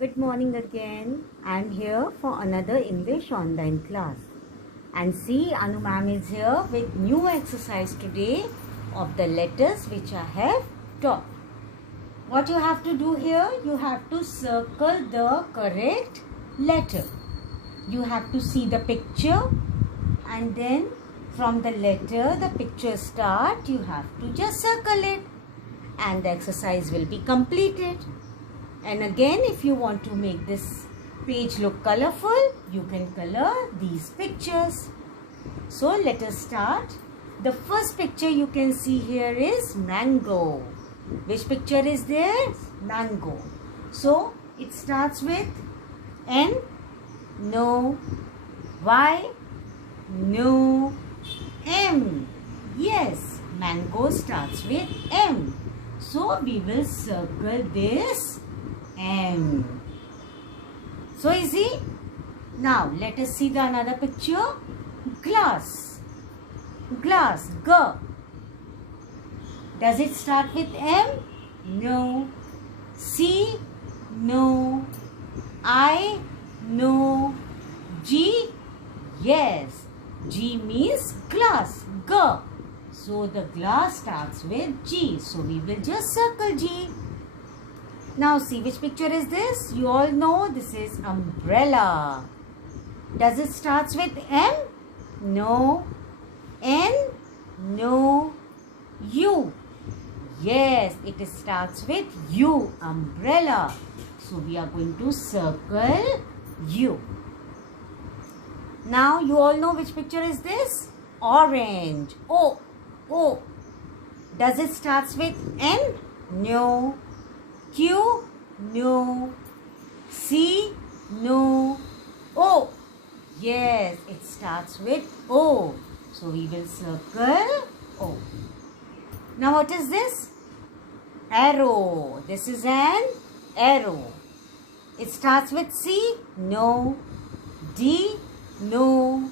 Good morning again. I'm here for another English online class. And see, Anu ma'am is here with new exercise today of the letters which I have taught. What you have to do here, you have to circle the correct letter. You have to see the picture and then from the letter the picture start, you have to just circle it and the exercise will be completed. And again, if you want to make this page look colorful, you can color these pictures. So let us start. The first picture you can see here is mango. Which picture is there? Mango. So it starts with N, no, Y, no, M. Yes, mango starts with M. So we will circle this M. So easy. Now let us see the another picture. Glass. Glass. G. Does it start with M? No. C? No. I? No. G? Yes. G means glass. G. So the glass starts with G. So we will just circle G. Now see which picture is this? You all know this is umbrella. Does it starts with M? No. N? No. U? Yes, it starts with U. Umbrella. So we are going to circle U. Now you all know which picture is this? Orange. O. O. Does it starts with N? No. Q? No. C? No. O? Yes, it starts with O. So we will circle O. Now what is this? Arrow. This is an arrow. It starts with C? No. D? No.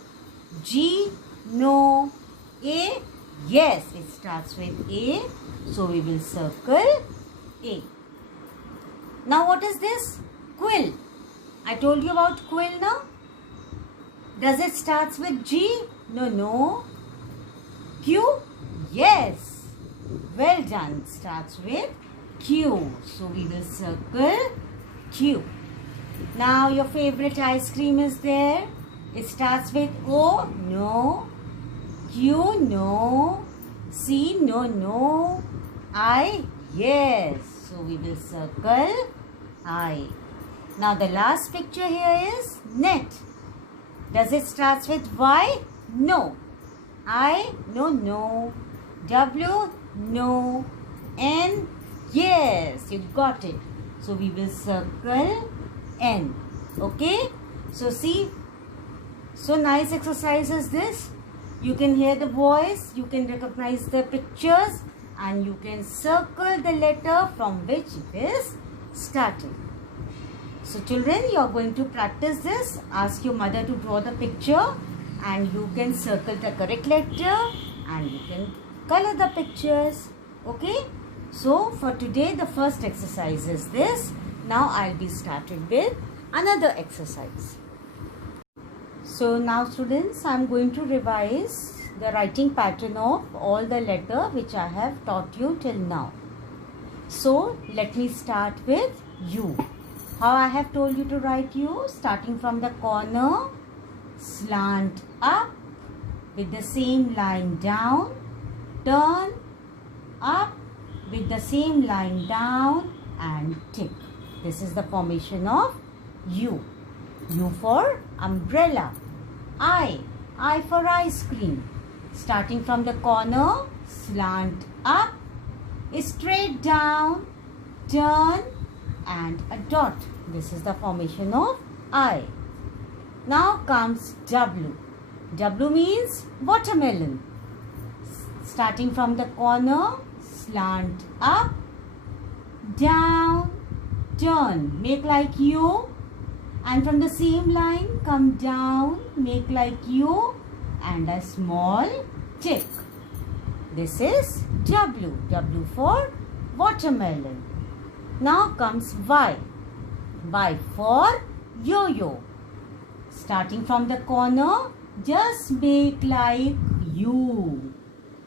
G? No. A? Yes, it starts with A. So we will circle A. Now what is this? Quill. I told you about quill now. Does it starts with G? No, no. Q? Yes. Well done. Starts with Q. So we will circle Q. Now your favorite ice cream is there. It starts with O. No. Q? No. C? No, no. I? Yes. So we will circle I. Now the last picture here is net. Does it starts with Y? No. I? No, no. W? No. N? Yes, you got it. So we will circle N. Okay? So see, so nice exercise is this. You can hear the voice, you can recognize the pictures and you can circle the letter from which it is started. So children, you are going to practice this. Ask your mother to draw the picture and you can circle the correct letter and you can color the pictures. Okay? So for today the first exercise is this. Now I'll be started with another exercise. So now students, I'm going to revise the writing pattern of all the letter which I have taught you till now. So let me start with U. How I have told you to write U, starting from the corner, slant up with the same line down, turn up with the same line down and tick. This is the formation of U. U for umbrella. I for ice cream. Starting from the corner, slant up, straight down, turn and a dot. This is the formation of I. Now comes W. W means watermelon. Starting from the corner, slant up, down, turn, make like U. And from the same line, come down, make like U and a small tick. This is W. W for watermelon. Now comes Y. Y for yo-yo. Starting from the corner, just make like U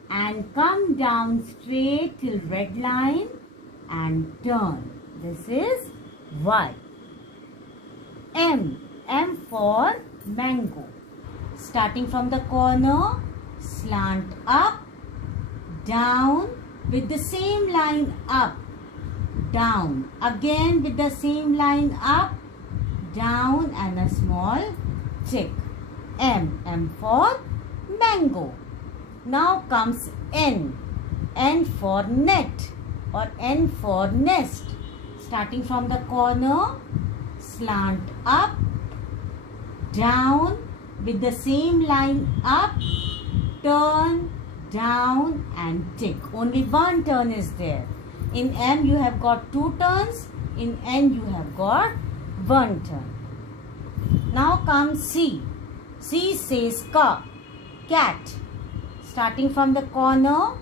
and come down straight till red line and turn. This is Y. M for mango. Starting from the corner, slant up, down with the same line up, down, again with the same line up, down and a small tick. M for mango. Now comes N for net or N for nest. Starting from the corner, slant up, down with the same line up, turn, down and tick. Only one turn is there. In M you have got 2 turns, in N you have got 1 turn. Now comes C. C says cat. Starting from the corner,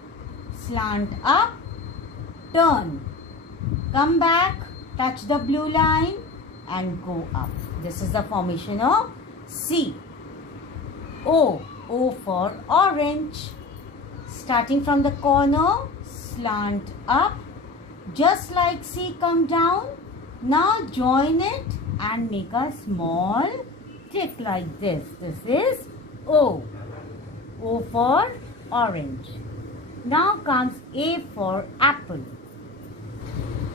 slant up, turn, come back, touch the blue line and go up. This is the formation of C. O for orange. Starting from the corner, slant up, just like C, come down. Now join it and make a small tick like this. This is O. O for orange. Now comes A for apple.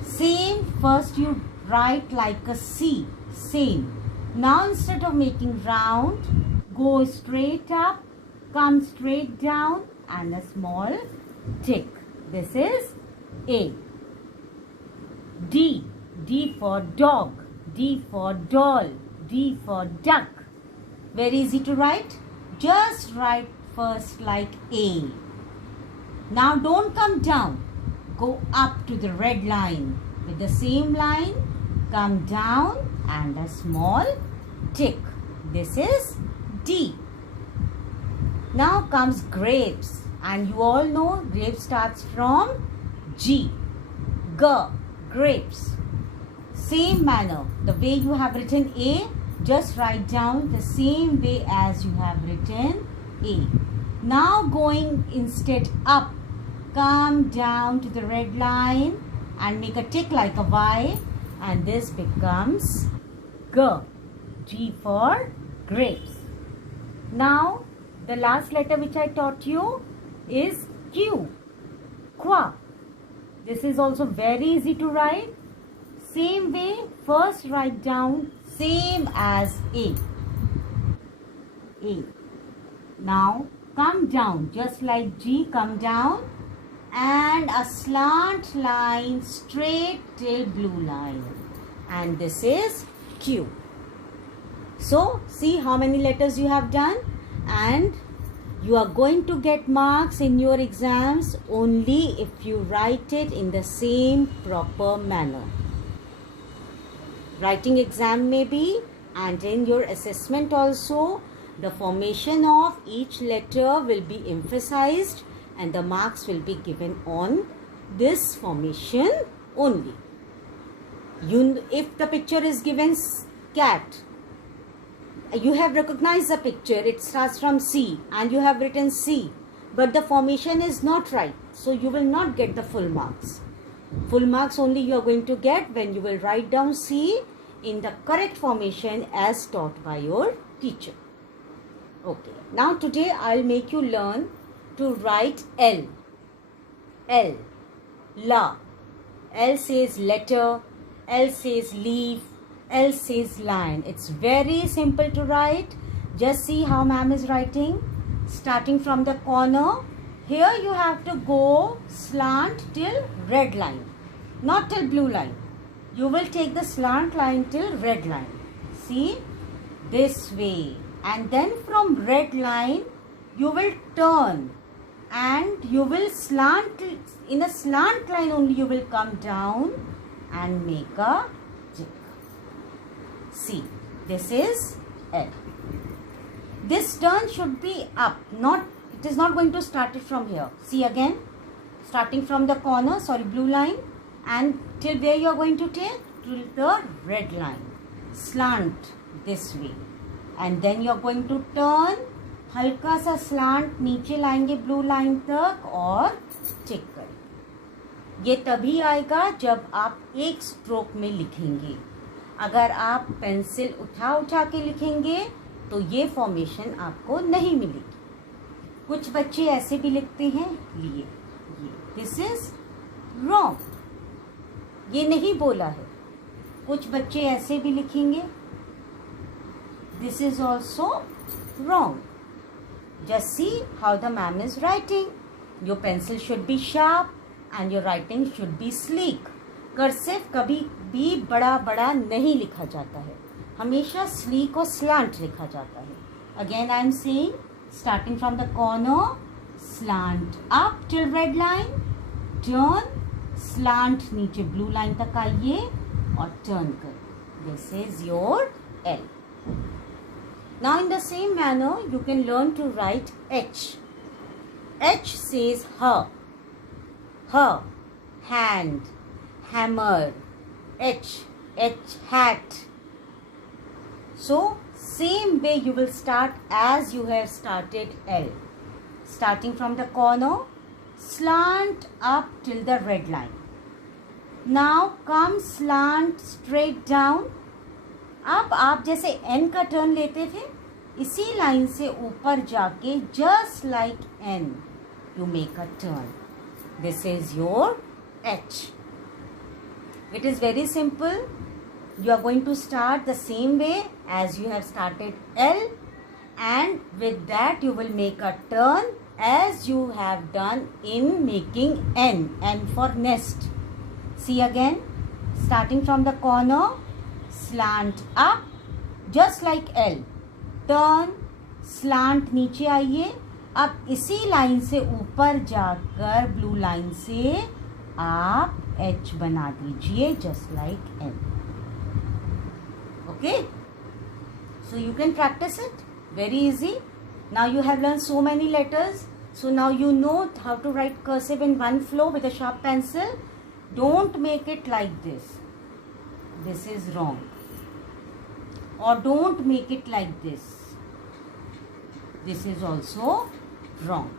Same, first you write like a C. Same. Now instead of making round, go straight up, come straight down and a small tick. This is A. D. D for dog. D for doll. D for duck. Very easy to write. Just write first like A. Now don't come down. Go up to the red line. With the same line, come down and a small tick. This is D. Now comes grapes. And you all know grapes starts from G. G. Grapes. Same manner. The way you have written A, just write down the same way as you have written A. Now going instead up, come down to the red line and make a tick like a Y and this becomes G. G for grapes. Now the last letter which I taught you is Q. Qua. This is also very easy to write. Same way, first write down same as A. A. Now come down, just like G, come down and a slant line straight till blue line. And this is Q. So, see how many letters you have done, and you are going to get marks in your exams only if you write it in the same proper manner. Writing exam may be, and in your assessment also, the formation of each letter will be emphasized and the marks will be given on this formation only. If the picture is given cat, you have recognized the picture, it starts from C and you have written C, but the formation is not right, so you will not get the full marks. Full marks only you are going to get when you will write down C in the correct formation as taught by your teacher. Okay, now today I will make you learn to write L. L. La. L says letter, L says leaf, L says line. It's very simple to write. Just see how ma'am is writing. Starting from the corner, here you have to go slant till red line, not till blue line. You will take the slant line till red line. See, this way. And then from red line, you will turn and you will slant, in a slant line only you will come down and make a tick. See, this is L. This turn should be up, it is not going to start it from here. See again, starting from the corner, blue line, and till where you are going to take? till the red line. Slant this way. And then you're going to turn. हल्का सा slant नीचे लाएंगे blue line तक और टिक करें. ये तभी आएगा जब आप एक स्ट्रोक में लिखेंगे. अगर आप पेंसिल उठा उठा के लिखेंगे तो ये फॉर्मेशन आपको नहीं मिलेगी. कुछ बच्चे ऐसे भी लिखते हैं ये दिस इज रॉन्ग. ये नहीं बोला है. कुछ बच्चे ऐसे भी लिखेंगे this is also wrong. Just see how the ma'am is writing. Your pencil should be sharp and your writing should be sleek. Cursive कभी भी बड़ा बड़ा नहीं लिखा जाता है. हमेशा स्लीक और स्लांट लिखा जाता है. Again I am saying starting from the corner, slant up till red line, turn, slant नीचे blue line तक आइए और turn कर. This is your L. Now in the same manner you can learn to write H. H says her, hand, hammer, H hat. So same way you will start as you have started L. Starting from the corner, slant up till the red line. Now come slant straight down. अब आप जैसे N का turn लेते थे इसी line से ऊपर जाके just like N you make a turn. This is your H. It is very simple. You are going to start the same way as you have started L, and with that you will make a turn as you have done in making N for nest. See again, starting from the corner, slant up just like L, turn, slant नीचे आइए. अब इसी line से ऊपर जाकर blue line से आप H बना दीजिए just like N. Okay, so you can practice it very easy. Now you have learned so many letters, so now you know how to write cursive in one flow with a sharp pencil. Don't make it like this. This is wrong. Or don't make it like this. This is also wrong.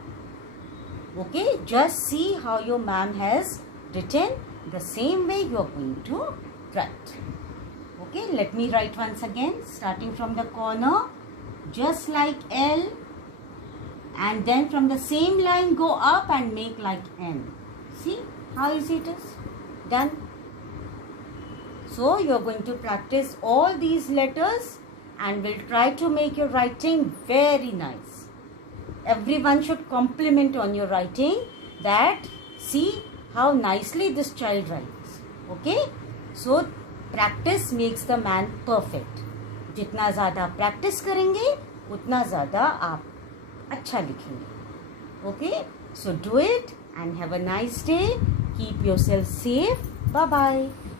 Okay, just see how your ma'am has written. The same way you are going to write. Okay, let me write once again. Starting from the corner, just like L, and then from the same line go up and make like N. See how easy it is? Done. So you are going to practice all these letters and will try to make your writing very nice. Everyone should compliment on your writing that see how nicely this child writes. Okay, so practice makes the man perfect. जितना ज़्यादा practice करेंगे उतना ज़्यादा आप अच्छा लिखेंगे. Okay, so do it and have a nice day. Keep yourself safe. Bye bye.